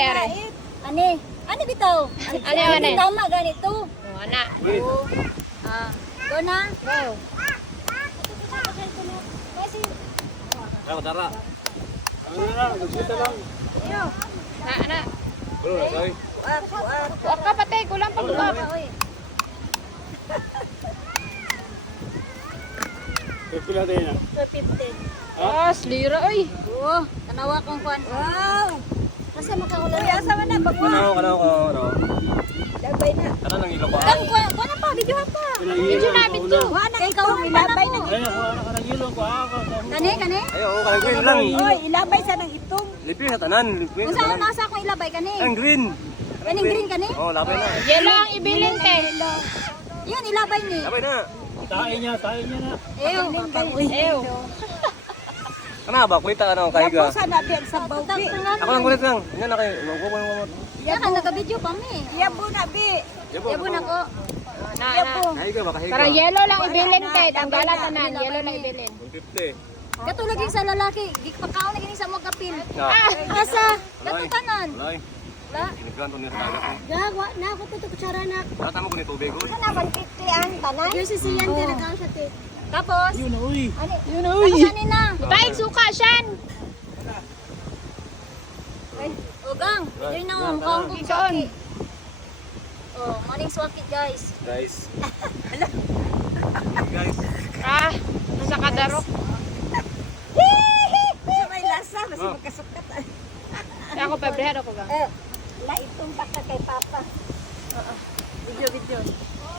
are. Ani? Ani bitaw? Ano yung ano? Tama ganito. Oh, ana. Oo. Go na. Go. Tara, tara. Ano na, nagsita lang. Na, ana. Bro, okay. Huwag ka patay, kulang pa buka. Pila tayo na. 15. Oh, slira, oy. Oo. Tanawa kong kuan. Wow. Kasi makaulan. Uy, asa man na Ano. Labay na. Ano nang ilo pa? Kan kuan na pa, video pa. Video na, video. Wa na ikaw ilabay na. Ay, ako na nang ilo ko. Kani? Ay, oo, kanang green lang. Oy, ilabay sa nang itong. Lipi sa tanan, lipi Kung sa saan tanan. nasa akong ilabay kani? Ang green. Kaning green kani? Oh, labay na. Yelo ang ibilin, te. Yun ilabay ni. Labay na. Tain niya na. Ew, Ew. Kana ba kuita ano kahiga? sana biyan sa bawbi. Ako lang kulit lang. Ina na kay. Yan ang naka-video pa mi. Yabo na bi. Yabo na ko. Na, na. Kahiga ba kahiga? Parang yelo lang ibilin, te. Ang galatanan, yelo lang ibilin. 150. Katulad yung sa lalaki, gipakaon na gini sa mga kapil. Na. Asa? Katutanan. Walay. La. Iniganto niya sa dagat. Gawa na ako to kutsara na. Tama ko ni tubig ko. Na 150 ang tanan. Yung sisiyan ka nagaw sa te. Tapos, Yun na, uy. ani? Yun na uy. Tapos ani na? Taig suka, Shan. Ay, ugang. Dili na ang kaong kong swaki. Oh, morning swaki guys. Guys. Guys. Ah, nasa kadarok. Sa may lasa, kasi Oh. magkasukat. Kaya ako pebrehado ko ga. La itong baka kay Papa. Video.